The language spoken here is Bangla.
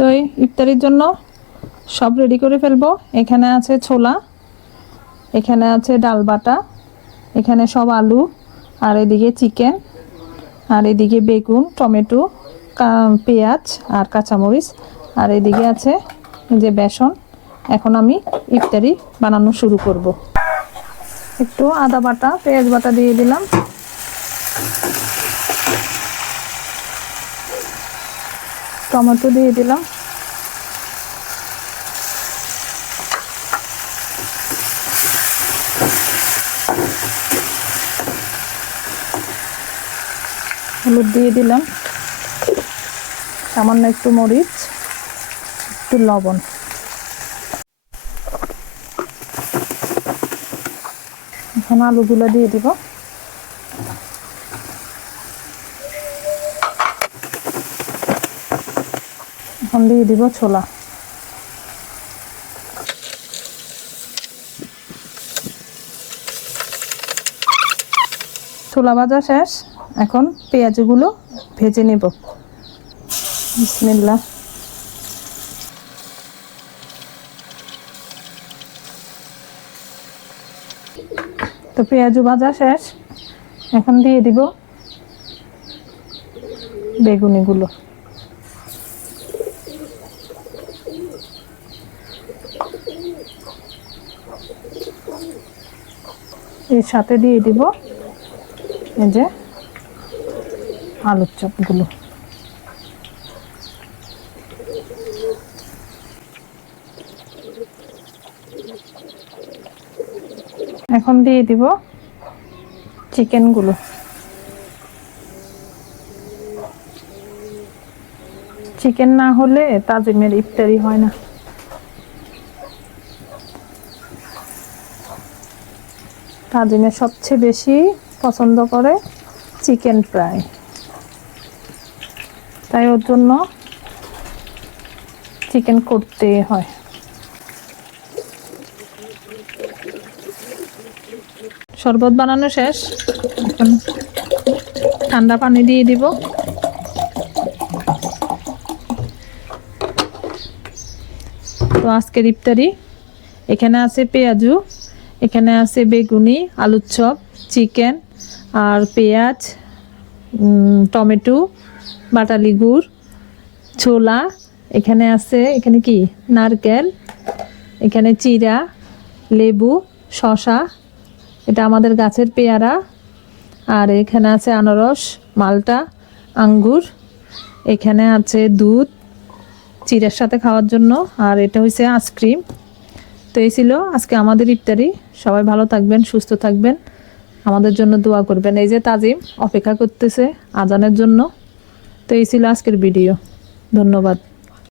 তো এই ইফতারির জন্য সব রেডি করে ফেলবো। এখানে আছে ছোলা, এখানে আছে ডাল বাটা, এখানে সব আলু, আর এদিকে চিকেন, আর এদিকে বেগুন, টমেটো, পেঁয়াজ আর কাঁচামরিচ, আর এদিকে আছে যে বেসন। এখন আমি ইফতারি বানানো শুরু করব। একটু আদা বাটা, পেঁয়াজ বাটা দিয়ে দিলাম, টমেটো দিয়ে দিলাম, হলুদ দিয়ে দিলাম, সামান্য একটু মরিচ, একটু লবণ। এখন আলুগুলো দিয়ে দিব। এখন দিয়ে দিব ছোলা। ছোলা ভাজা শেষ, এখন পেঁয়াজগুলো ভেজে নেব। বিসমিল্লাহ। তো পেঁয়াজ ভাজা শেষ, এখন দিয়ে দিব বেগুনিগুলো। এর সাথে দিয়ে দিব এই যে আলুর চপগুলো। এখন দিয়ে দিব চিকেনগুলো। চিকেন না হলে তাজিমের ইফতারি হয় না। তাজিমের সবচেয়ে বেশি পছন্দ করে চিকেন ফ্রাই, তাই ওর জন্য চিকেন করতে হয়। শরবত বানানো শেষ, এখন ঠান্ডা পানি দিয়ে দিব। তো আজকের ইফতারি, এখানে আছে পেঁয়াজু, এখানে আছে বেগুনি, আলুর চপ, চিকেন আর পেঁয়াজ, টমেটো, বাটালি গুড়, ছোলা, এখানে আছে এখানে কি নারকেল, এখানে চিড়া, লেবু, শসা, এটা আমাদের গাছের পেয়ারা, আর এখানে আছে আনারস, মালটা, আঙ্গুর, এখানে আছে দুধ চিড়ার সাথে খাওয়ার জন্য, আর এটা হচ্ছে আইসক্রিম। তো এই ছিল আজকে আমাদের ইফতারি। সবাই ভালো থাকবেন, সুস্থ থাকবেন, আমাদের জন্য দোয়া করবেন। এই যে তাজিম অপেক্ষা করতেছে আজানের জন্য। তো এই ছিল আজকের ভিডিও। ধন্যবাদ।